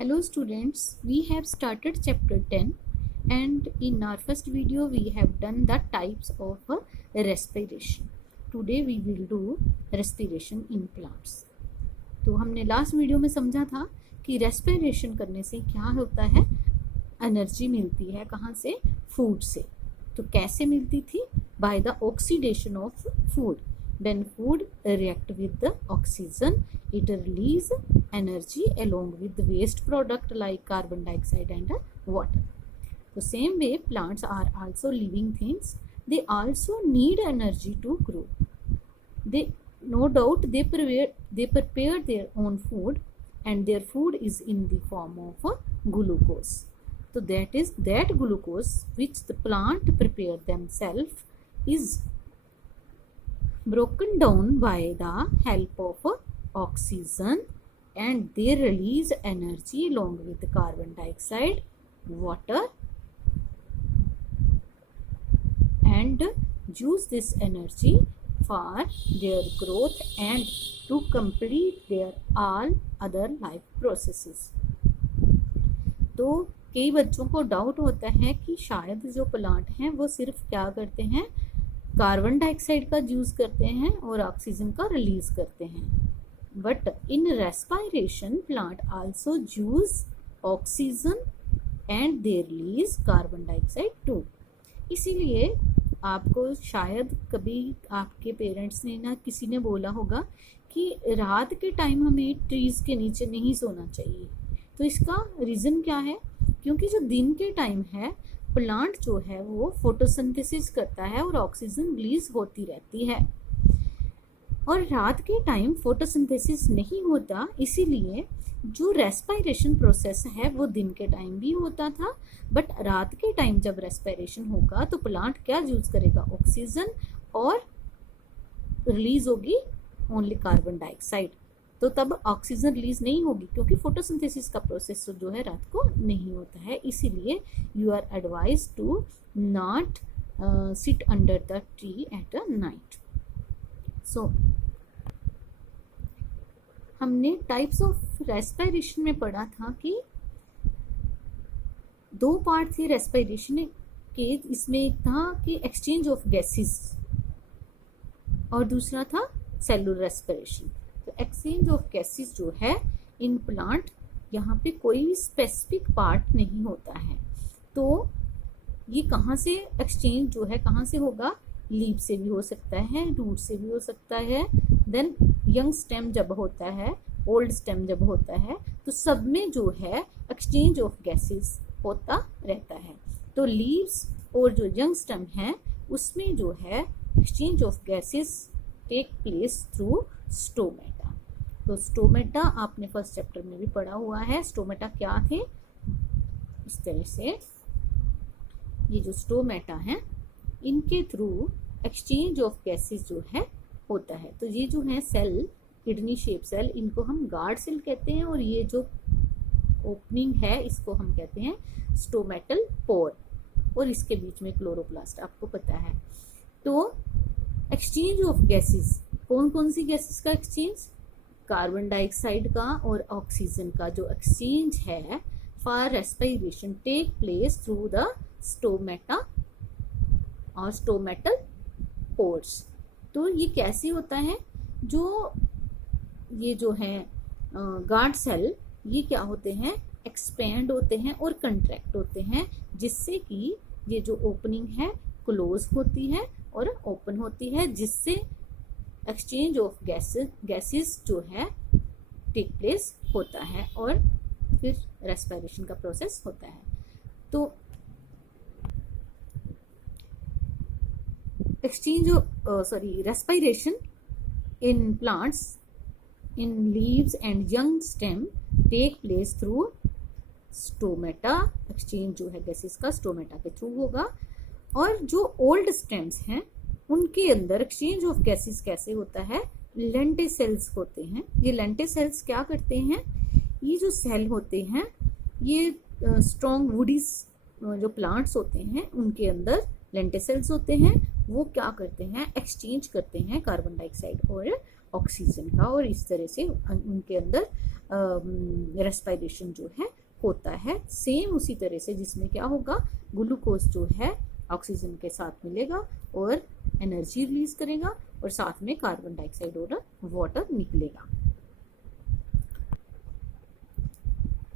Hello students, we have started chapter 10 and in our first video we have done the types of respiration. Today we will do respiration in plants. तो हमने last video में समझा था कि respiration करने से क्या होता है, एनर्जी मिलती है कहाँ से, फूड से। तो कैसे मिलती थी? By the oxidation of food. When food react with the oxygen, it release energy along with the waste product like carbon dioxide and water. The same way plants are also living things. They also need energy to grow. They no doubt they prepare their own food, and their food is in the form of glucose. So that is that glucose which the plant prepare themselves is broken down by the help of oxygen, and they release energy along with carbon dioxide, water, and use this energy for their growth and to complete their all other life processes. तो कई बच्चों को doubt होता है कि शायद जो plant हैं वो सिर्फ क्या करते हैं, कार्बन डाइऑक्साइड का यूज करते हैं और ऑक्सीजन का रिलीज करते हैं. But in respiration plant also use oxygen and they release carbon dioxide too. इसीलिए आपको शायद कभी आपके पेरेंट्स ने ना किसी ने बोला होगा कि रात के टाइम हमें ट्रीज के नीचे नहीं सोना चाहिए. तो इसका रीज़न क्या है? क्योंकि जो दिन के टाइम है प्लांट जो है वो फोटोसिंथेसिस करता है और ऑक्सीजन रिलीज होती रहती है, और रात के टाइम फोटोसिंथेसिस नहीं होता. इसीलिए जो रेस्पिरेशन प्रोसेस है वो दिन के टाइम भी होता था, बट रात के टाइम जब रेस्पिरेशन होगा तो प्लांट क्या यूज करेगा, ऑक्सीजन, और रिलीज होगी ओनली कार्बन डाइऑक्साइड. तो तब ऑक्सीजन रिलीज नहीं होगी क्योंकि फोटोसिंथेसिस का प्रोसेस जो है रात को नहीं होता है. इसीलिए you are advise to not sit under the tree at a night. So हमने टाइप्स ऑफ रेस्पिरेशन में पढ़ा था कि दो पार्ट थे रेस्पिरेशन के. इसमें एक था कि एक्सचेंज ऑफ गैसेस और दूसरा था सेलुलर रेस्पिरेशन. तो एक्सचेंज ऑफ गैसेस जो है इन प्लांट, यहाँ पे कोई स्पेसिफिक पार्ट नहीं होता है. तो ये कहाँ से एक्सचेंज जो है कहाँ से होगा, लीव से भी हो सकता है, रूट से भी हो सकता है, देन यंग स्टेम जब होता है, ओल्ड स्टेम जब होता है, तो सब में जो है एक्सचेंज ऑफ गैसेस होता रहता है. तो लीव्स और जो यंग स्टेम है उसमें जो है exchange of gases take place through stomata. तो स्टोमेटा आपने फर्स्ट चैप्टर में भी पढ़ा हुआ है. स्टोमेटा क्या थे? इस तरह से ये जो स्टोमेटा है इनके थ्रू एक्सचेंज ऑफ गैसेस जो है होता है. तो ये जो है सेल, किडनी शेप सेल, इनको हम गार्ड सेल कहते हैं, और ये जो ओपनिंग है इसको हम कहते हैं स्टोमेटल पोर, और इसके बीच में क्लोरोप्लास्ट आपको पता है. तो एक्सचेंज ऑफ गैसेस, कौन कौन सी गैसेस का एक्सचेंज? कार्बन डाइऑक्साइड का और ऑक्सीजन का जो एक्सचेंज है for respiration take place through the stomata और स्टोमेटल पोर्स. तो ये कैसे होता है? जो ये जो है गार्ड सेल, ये क्या होते हैं, एक्सपेंड होते हैं और कंट्रैक्ट होते हैं, जिससे कि ये जो ओपनिंग है क्लोज होती है और ओपन होती है, जिससे एक्सचेंज ऑफ गैसेस जो है टेक प्लेस होता है और फिर रेस्पिरेशन का प्रोसेस होता है. तो exchange respiration in plants in leaves and young stem take place through stomata. Exchange जो है गैसेस का स्टोमेटा के थ्रू होगा. और जो ओल्ड स्टेम्स हैं उनके अंदर एक्सचेंज ऑफ गैसेस कैसे होता है, लेंटिसेल्स होते हैं. ये लेंटिसेल्स क्या करते हैं, ये जो सेल होते हैं ये स्ट्रॉन्ग वुडी जो प्लांट्स होते हैं उनके अंदर लेंटिसेल्स होते हैं. वो क्या करते हैं, एक्सचेंज करते हैं कार्बन डाइऑक्साइड और ऑक्सीजन का, और इस तरह से उनके अंदर रेस्पिरेशन जो है होता है। सेम उसी तरह से जिसमें क्या होगा, ग्लूकोज जो है ऑक्सीजन के साथ मिलेगा और एनर्जी रिलीज करेगा और साथ में कार्बन डाइऑक्साइड और वाटर निकलेगा।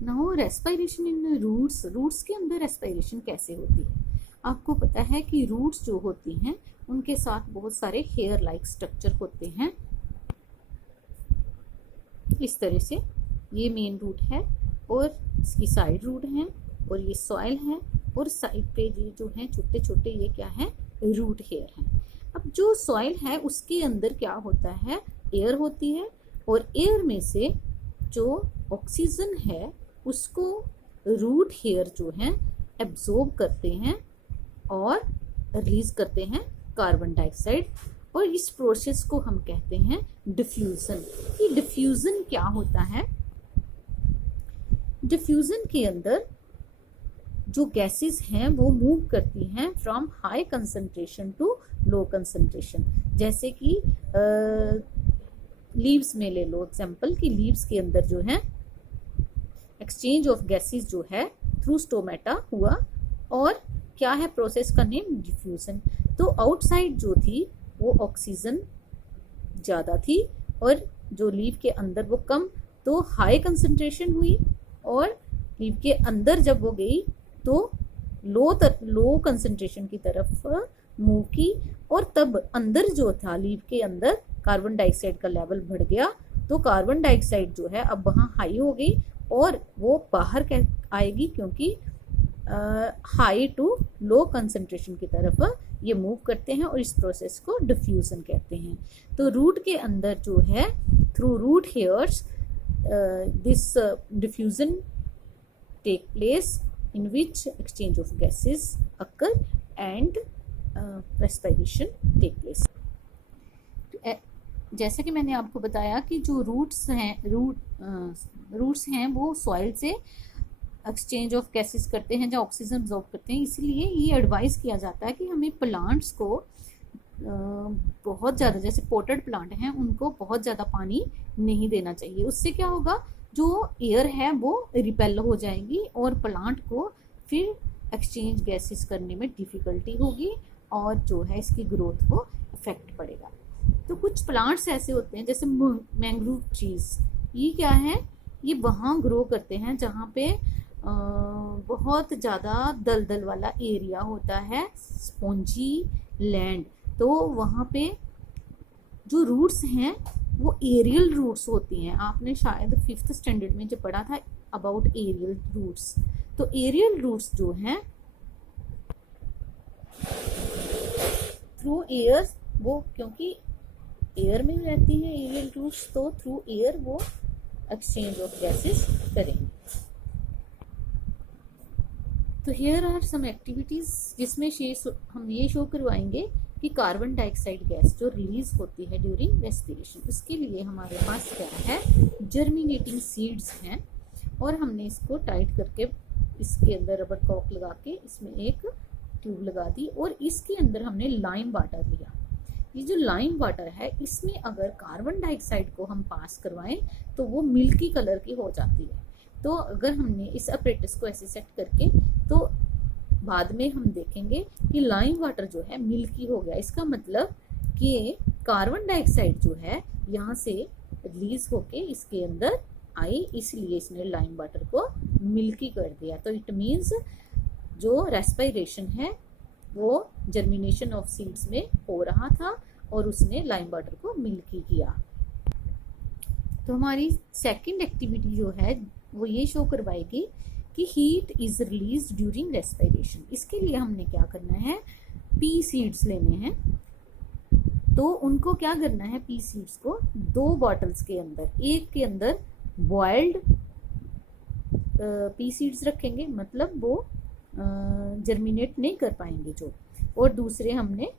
Now respiration in roots, roots के अंदर रेस्पिरेशन कैसे होती है? आपको पता है कि रूट्स जो होती हैं उनके साथ बहुत सारे हेयर लाइक स्ट्रक्चर होते हैं। इस तरह से ये मेन रूट है और इसकी साइड रूट हैं और ये सॉइल है और साइड पे ये जो है छोटे छोटे ये क्या है, रूट हेयर हैं। अब जो सॉइल है उसके अंदर क्या होता है, एयर होती है और एयर में से जो ऑक्सीजन है उसको रूट हेयर जो है एब्जॉर्ब करते हैं और रिलीज करते हैं कार्बन डाइऑक्साइड, और इस प्रोसेस को हम कहते हैं डिफ्यूजन। ये डिफ्यूजन क्या होता है? डिफ्यूजन के अंदर जो गैसेस हैं वो मूव करती हैं from high concentration to low concentration. जैसे कि लीव्स में ले लो एग्जांपल कि लीव्स के अंदर जो है एक्सचेंज ऑफ गैसेस जो है थ्रू स्टोमेटा हुआ और क्या है प्रोसेस का नेम, डिफ्यूजन। तो आउटसाइड जो थी वो ऑक्सीजन ज़्यादा थी और जो लीव के अंदर वो कम, तो हाई कंसंट्रेशन हुई और लीव के अंदर जब वो गई तो लो कंसंट्रेशन की तरफ मूव की और तब अंदर जो था लीव के अंदर कार्बन डाइऑक्साइड का लेवल बढ़ गया, तो कार्बन डाइऑक्साइड जो है अब वहाँ हाई हो गई और वो बाहर आएगी क्योंकि हाई टू लो कंसंट्रेशन की तरफ ये मूव करते हैं और इस प्रोसेस को डिफ्यूजन कहते हैं। तो रूट के अंदर जो है through root hairs this diffusion take place in which exchange of gases occur and respiration take place। जैसे कि मैंने आपको बताया कि जो रूट्स हैं वो सॉइल से एक्सचेंज ऑफ गैसेस करते हैं, जो ऑक्सीजन अब्जॉर्ब करते हैं, इसलिए ये एडवाइस किया जाता है कि हमें प्लांट्स को बहुत ज़्यादा, जैसे पोटेड प्लांट हैं उनको बहुत ज़्यादा पानी नहीं देना चाहिए। उससे क्या होगा, जो एयर है वो रिपेल हो जाएगी और प्लांट को फिर एक्सचेंज गैसेस करने में डिफ़िकल्टी होगी और जो है इसकी ग्रोथ को इफेक्ट पड़ेगा। तो कुछ प्लांट्स ऐसे होते हैं जैसे मैंग्रोव ट्रीज, ये क्या है, ये वहाँ ग्रो करते हैं जहाँ पे बहुत ज़्यादा दलदल वाला एरिया होता है, स्पॉन्जी लैंड। तो वहाँ पे जो रूट्स हैं वो एरियल रूट्स होती हैं। आपने शायद 5th स्टैंडर्ड में जो पढ़ा था अबाउट एरियल रूट्स। तो एरियल रूट्स जो हैं थ्रू एयर, वो क्योंकि एयर में रहती हैं एरियल रूट्स, तो थ्रू एयर वो एक्सचेंज ऑफ गैसेस करेंगे। तो हियर आर सम एक्टिविटीज जिसमें हम ये शो करवाएंगे कि कार्बन डाइऑक्साइड गैस जो रिलीज होती है ड्यूरिंग रेस्पिरेशन, उसके लिए हमारे पास क्या है, जर्मिनेटिंग सीड्स हैं और हमने इसको टाइट करके इसके अंदर रबर कॉक लगा के इसमें एक ट्यूब लगा दी और इसके अंदर हमने लाइम वाटर लिया। ये जो लाइम वाटर है इसमें अगर कार्बन डाइऑक्साइड को हम पास करवाएं तो वो मिल्की कलर की हो जाती है। तो अगर हमने इस अपरेटस को ऐसे सेट करके, तो बाद में हम देखेंगे कि लाइम वाटर जो है मिल्की हो गया। इसका मतलब कि कार्बन डाइऑक्साइड जो है यहाँ से रिलीज होके इसके अंदर आई, इसलिए इसने लाइम वाटर को मिल्की कर दिया। तो इट मीन्स जो रेस्पिरेशन है वो जर्मिनेशन ऑफ सीड्स में हो रहा था और उसने लाइम वाटर को मिल्की किया। तो हमारी सेकंड एक्टिविटी जो है वो ये शो करवाएगी कि heat is release during respiration. इसके लिए हमने क्या करना है, पी सीड्स लेने हैं। तो उनको क्या करना है, पी सीड्स को 2 बॉटल्स के अंदर, एक के अंदर बॉइल्ड पी सीड्स रखेंगे, मतलब वो जर्मिनेट नहीं कर पाएंगे जो, और दूसरे हमने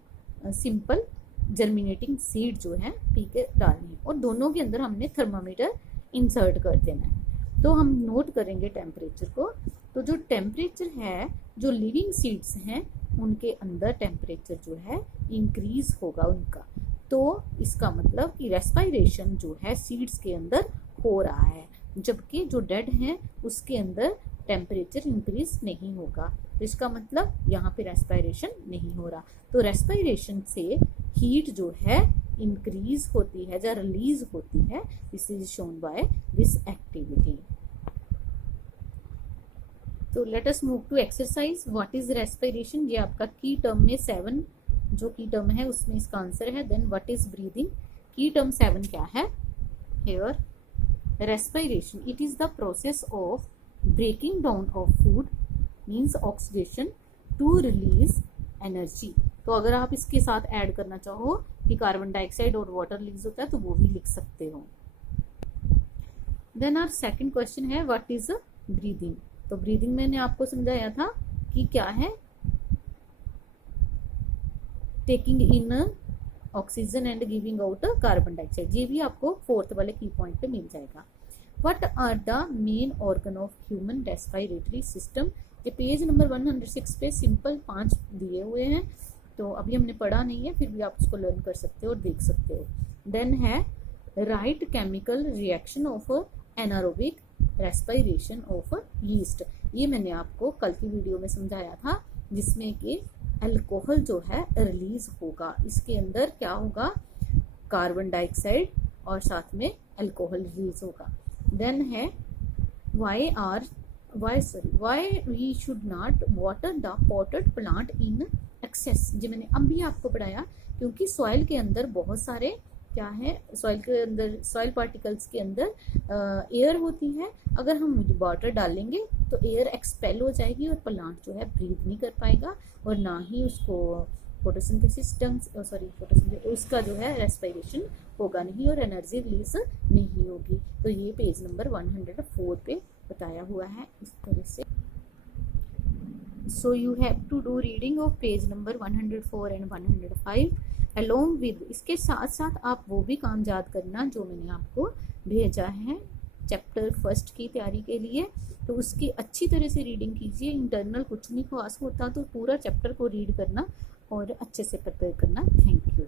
सिंपल जर्मिनेटिंग सीड जो है पी के डालनी है और दोनों के अंदर हमने थर्मामीटर इंसर्ट कर देना है। तो हम नोट करेंगे टेम्परेचर को। तो जो टेम्परेचर है, जो लिविंग सीड्स हैं उनके अंदर टेम्परेचर जो है इंक्रीज होगा उनका। तो इसका मतलब कि रेस्पिरेशन जो है सीड्स के अंदर हो रहा है। जबकि जो डेड है उसके अंदर टेम्परेचर इंक्रीज नहीं होगा। तो इसका मतलब यहाँ पे रेस्पिरेशन नहीं हो रहा। तो रेस्पिरेशन से हीट जो है इंक्रीज होती है या रिलीज होती है। This is shown by this activity. तो let us move to exercise. What is respiration? ये आपका की टर्म में 7 जो की टर्म है उसमें इसका आंसर है। Then what is breathing? Key term 7 क्या है? Here respiration, it is the process of breaking down of food means oxidation to release energy। तो अगर आप इसके साथ ऐड करना चाहो कि कार्बन डाइऑक्साइड और वाटर रिलीज होता है तो वो भी लिख सकते हो। देन आवर सेकंड क्वेश्चन है व्हाट इज ब्रीदिंग? तो ब्रीदिंग मैंने आपको समझाया था कि क्या है, taking in oxygen and giving out carbon dioxide. ये भी आपको 4th वाले की पॉइंट पे मिल जाएगा। What are the main organ of human respiratory system? ये पेज नंबर 106 पे सिंपल 5 दिए हुए हैं। तो अभी हमने पढ़ा नहीं है, फिर भी आप उसको लर्न कर सकते हो और देख सकते हो। देन है right chemical reaction of anaerobic respiration of yeast. ये मैंने आपको कल की वीडियो में समझाया था, जिसमें कि अल्कोहल जो है रिलीज होगा। इसके अंदर क्या होगा? कार्बन डाइऑक्साइड और साथ में अल्कोहल रिलीज होगा। देन है why we should not water the potted plant in excess. जी मैंने अभी आपको पढ़ाया, क्योंकि सॉइल के अंदर बहुत सारे क्या है, सॉइल के अंदर सॉइल पार्टिकल्स के अंदर एयर होती है। अगर हम वाटर डालेंगे तो एयर एक्सपेल हो जाएगी और प्लांट जो है ब्रीथ नहीं कर पाएगा और ना ही उसको फोटोसिंथेसिस उसका जो है रेस्पिरेशन होगा नहीं और एनर्जी रिलीज नहीं होगी। तो ये पेज नंबर 104 पे बताया हुआ है इस तरह से। So you have to do reading of page number 104 and 105 along with. इसके साथ साथ आप वो भी काम याद करना जो मैंने आपको भेजा है चैप्टर 1 की तैयारी के लिए। तो उसकी अच्छी तरह से रीडिंग कीजिए। इंटरनल कुछ नहीं खास होता तो पूरा चैप्टर को रीड करना और अच्छे से प्रिपेयर करना। Thank you.